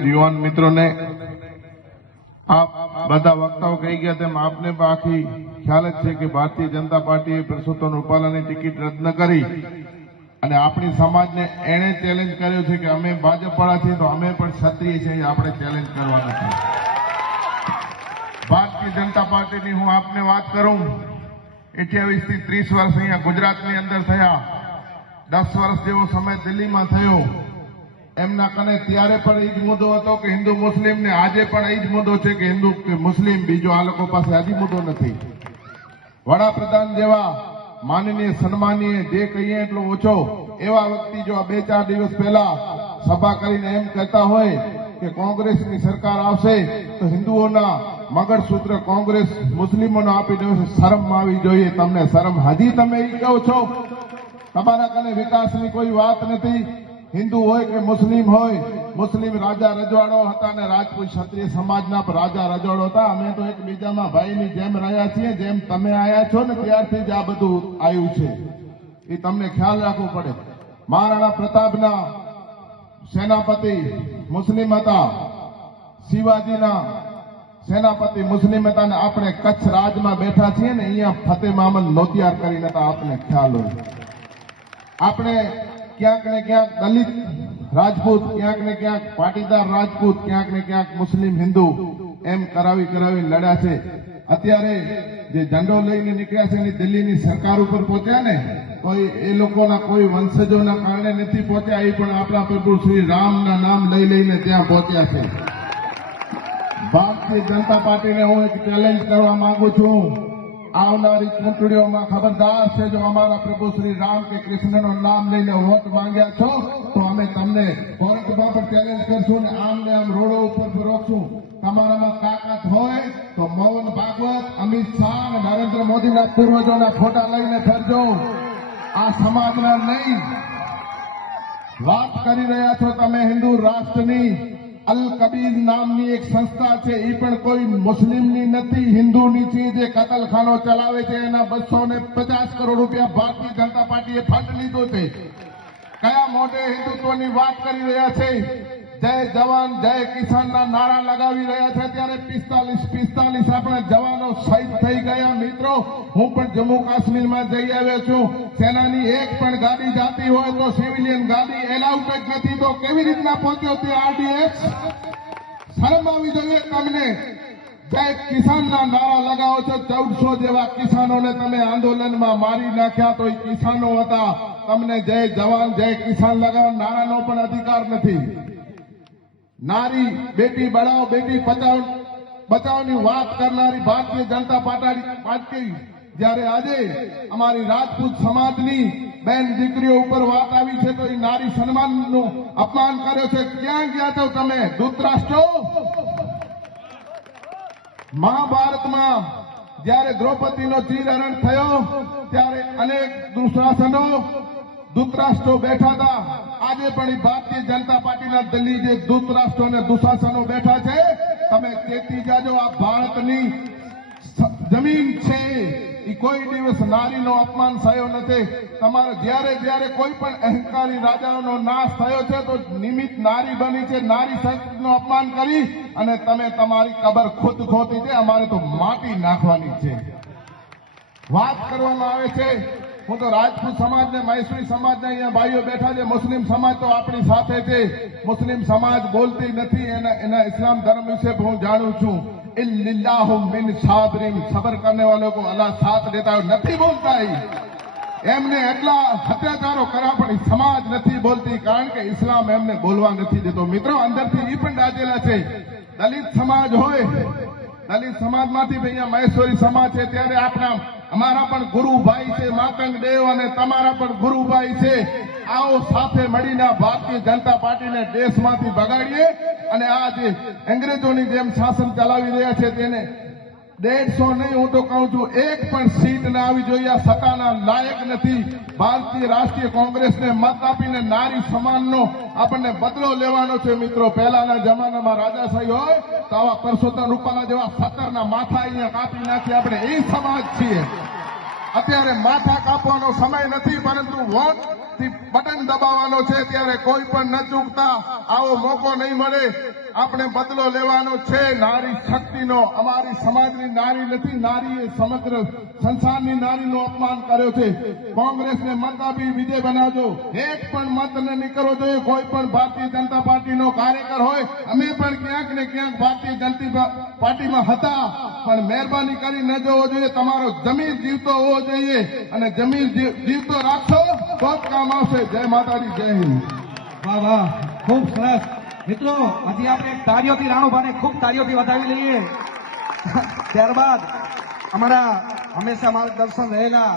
તેમજ યુવાન મિત્રોને આપ બધા વક્તાઓ કહી ગયા તેમ આપને પણ આખી ખ્યાલ જ છે કે ભારતીય જનતા પાર્ટીએ પરસોત્તમ રૂપાલાની ટિકિટ રદ ન કરી અને આપણી સમાજને એણે ચેલેન્જ કર્યો છે કે અમે ભાજપવાળા છીએ તો અમે પણ ક્ષત્રિય છીએ, આપણે ચેલેન્જ કરવાના છે. ભારતીય જનતા પાર્ટીની હું આપને વાત કરું, 28 થી 30 વર્ષ અહીંયા ગુજરાતની અંદર થયા, 10 વર્ષ જેવો સમય દિલ્હીમાં થયો. એમના કને ત્યારે પણ એ જ મુદ્દો હતો કે હિન્દુ મુસ્લિમ ને આજે પણ એ જ મુદ્દો છે કે હિન્દુ કે મુસ્લિમ, બીજો આ લોકો પાસે હજી મુદ્દો નથી. વડાપ્રધાન જેવા માનનીય સન્માનીય જે કહીએ એટલો ઓછો એવા વ્યક્તિ જો આ 2-4 દિવસ પહેલા સભા કરીને એમ કહેતા હોય કે કોંગ્રેસની સરકાર આવશે તો હિન્દુઓના મગજસૂત્ર કોંગ્રેસ મુસ્લિમોને આપી દેશે, શરમ આવી જોઈએ તમને. શરમ હજી તમે એ કહો છો? તમારા કને વિકાસની કોઈ વાત નથી. હિન્દુ હોય કે મુસ્લિમ હોય, મુસ્લિમ રાજા રજવાડો હતા અને રાજપૂત ક્ષત્રિય સમાજના રાજા રજવાડો હતા. અમે તો એકબીજામાં ભાઈની જેમ રહ્યા છીએ, જેમ તમે આવ્યા છો ને ત્યારથી જ આ બધું આવ્યું છે. એ તમને ખ્યાલ રાખવો પડે. મહારાણા પ્રતાપના સેનાપતિ મુસ્લિમ હતા, શિવાજીના સેનાપતિ મુસ્લિમ હતા અને આપણે કચ્છ રાજમાં બેઠા છીએ ને અહીંયા ફતેહ મામદ નોતિયાર કરીને હતા, આપને ખ્યાલ હોય. આપણે ક્યાંક ને ક્યાંક દલિત રાજપૂત, ક્યાંક ને ક્યાંક પાટીદાર રાજપૂત, ક્યાંક ને ક્યાંક મુસ્લિમ હિન્દુ એમ કરાવી લડ્યા છે. અત્યારે જે ઝંડો લઈને નીકળ્યા છે એની દિલ્હીની સરકાર ઉપર પહોંચ્યા ને તો એ લોકોના કોઈ વંશજોના કારણે નથી પહોંચ્યા, એ પણ આપણા પ્રભુ શ્રી રામના નામ લઈને ત્યાં પહોંચ્યા છે. ભારતીય જનતા પાર્ટીને હું એક ચેલેન્જ કરવા માંગુ છું. આવનારી ચૂંટણીઓમાં ખબરદાર છે, જો અમારા પ્રભુ શ્રી રામ કે કૃષ્ણનું નામ લઈને વોટ માંગ્યા છો તો અમે તમને કોર્ટમાં પણ ચેલેન્જ કરશું ને આમને આમ રોડો ઉપર રોકશું. તમારામાં તાકાત હોય તો મોહન ભાગવત, અમિત શાહ અને નરેન્દ્ર મોદીના પૂર્વજોના ફોટા લઈને ફરજો, આ સમાજના નહીં. વાત કરી રહ્યા છો તમે હિન્દુ રાષ્ટ્રની. અલ કબીર નામની એક સંસ્થા છે, એ પણ કોઈ મુસ્લિમની નથી, હિન્દુની છે, જે કતલખાનો ચલાવે છે. એના 250 કરોડ રૂપિયા ભારતીય જનતા પાર્ટીએ ફંડ લીધો છે. કયા મોઢે હિન્દુત્વની વાત કરી રહ્યા છે? જય જવાન જય કિસાનના નારા લગાવી રહ્યા છે. ત્યારે 45 આપણા જવાનો શહીદ થઈ ગયા. મિત્રો, હું પણ જમ્મુ કાશ્મીરમાં જઈ આવ્યો છું. સેનાની એક પણ ગાડી જાતી હોય તો સિવિલિયન ગાડી એલાઉડ જ નથી, તો કેવી રીતના પહોંચ્યો તે આરડીએક્સ? શરમ આવી જોઈએ તમને. જય કિસાનના નારા લગાવો છો. 1400 જેવા કિસાનોને તમે આંદોલનમાં મારી નાખ્યા તો એ કિસાનો હતા. તમને જય જવાન જય કિસાન લગાવવા નારાનો પણ અધિકાર નથી. નારી બેટી બચાવો બેટી બચાવની વાત કરનારી ભારતીય જનતા પાર્ટી જ્યારે આજે અમારી રાજપૂત સમાજની બેન દીકરીઓ ઉપર વાત આવી છે તો એ નારી સન્માનનું અપમાન કર્યો છે. ક્યાં ગયા છો તમે ધૃતરાષ્ટ્રો? મહાભારતમાં જ્યારે દ્રૌપદીનો ચીરહરણ થયો ત્યારે અનેક દુશાસનો ધૃતરાષ્ટ્રો બેઠા હતા. આજે પણ ભારતીય જનતા પાર્ટીના દિલ્હી જે ધૃતરાષ્ટ્રો અને દુશાસનો બેઠા છે, તમે ચેતી જાજો. આ ભારતની જમીન છે, એ કોઈ દિવસ નારીનો અપમાન થયો નથી. તમારે જ્યારે કોઈ પણ અહંકારી રાજાઓનો નાશ થયો છે તો નિમિત્ત નારી બની છે. નારી શક્તિનું અપમાન કરી અને તમે તમારી કબર ખુદ ખોદી છે. અમારે તો માટી નાખવાની છે. વાત કરવામાં આવે છે, હું તો રાજપૂત સમાજને, મૈસૂરી સમાજને અહીંયા ભાઈઓ બેઠા છે. મુસ્લિમ સમાજ તો આપણી સાથે છે. મુસ્લિમ સમાજ બોલતી નથી. એના ઇસ્લામ ધર્મ વિશે હું જાણું છું. ઇલ્લિલ્લાહુ મિન સાબરીન, સબર કરને વાલો કો અલ્લાહ સાથ દેતા હોય, નથી બોલતા. એમને એટલા અત્યાચારો કર્યા પણ સમાજ નથી બોલતી, કારણ કે ઇસ્લામ એમને બોલવા નથી દેતો. મિત્રો, અંદરથી એ પણ દાજેલા છે. દલિત સમાજ હોય, દલિત સમાજમાંથી અહીંયા મહેશ્વરી સમાજ છે, ત્યારે અમારા પણ ગુરુભાઈ છે માતંગ દેવ, અને તમારા પણ ગુરુભાઈ છે. આવો સાથે મળીને ભારતીય જનતા પાર્ટીને દેશમાંથી ભગાડીએ અને આ જે અંગ્રેજોની જેમ શાસન ચલાવી રહ્યા છે તેને 150 નહીં, હું તો કહું છું 1 પણ સીટ ના આવી જોઈએ. આ સત્તાના લાયક નથી. ભારતીય રાષ્ટ્રીય કોંગ્રેસને મત આપીને નારી સમાનનો આપણને બદલો લેવાનો છે. મિત્રો, પહેલાના જમાનામાં રાજાશાહી હોય તો આવા પરસોત્તમ રૂપાલા જેવા 17 માથા અહીંયા કાપી નાખી. આપણે એ સમાજ છીએ. અત્યારે માથા કાપવાનો સમય નથી, પરંતુ વોટ થી બટન દબાવવાનો છે ત્યારે કોઈ પણ ન ચૂકતા આવો મોકો નહીં મળે. આપણે બદલો લેવાનો છે નારી શક્તિનો. અમારી સમાજની નારી નથી, નારીએ સમગ્ર સંસારની નારીનું અપમાન કર્યો છે. કોંગ્રેસને મત આપી વિજય બનાવજો. એક પણ મત ન નીકળવો જોઈએ. કોઈ પણ ભારતીય જનતા પાર્ટીનો કાર્યકર હોય, અમે પણ ક્યાંક ને ક્યાંક ભારતીય જનતા પાર્ટીમાં હતા, પણ મહેરબાની કરી ન જવો જોઈએ. તમારો જમીર જીવતો હોવો જોઈએ અને જમીર જીવતો રાખશો તો જ કામ આવશે. જય માતાજી, જય હિન્દ. વાહ વાહ, ખૂબ સરસ. મિત્રો, હજી આપણે તાળીઓથી રાણુભાને ખૂબ તાળીઓથી વધાવી લઈએ. ત્યારબાદ અમારા હંમેશા માર્ગદર્શન રહેલા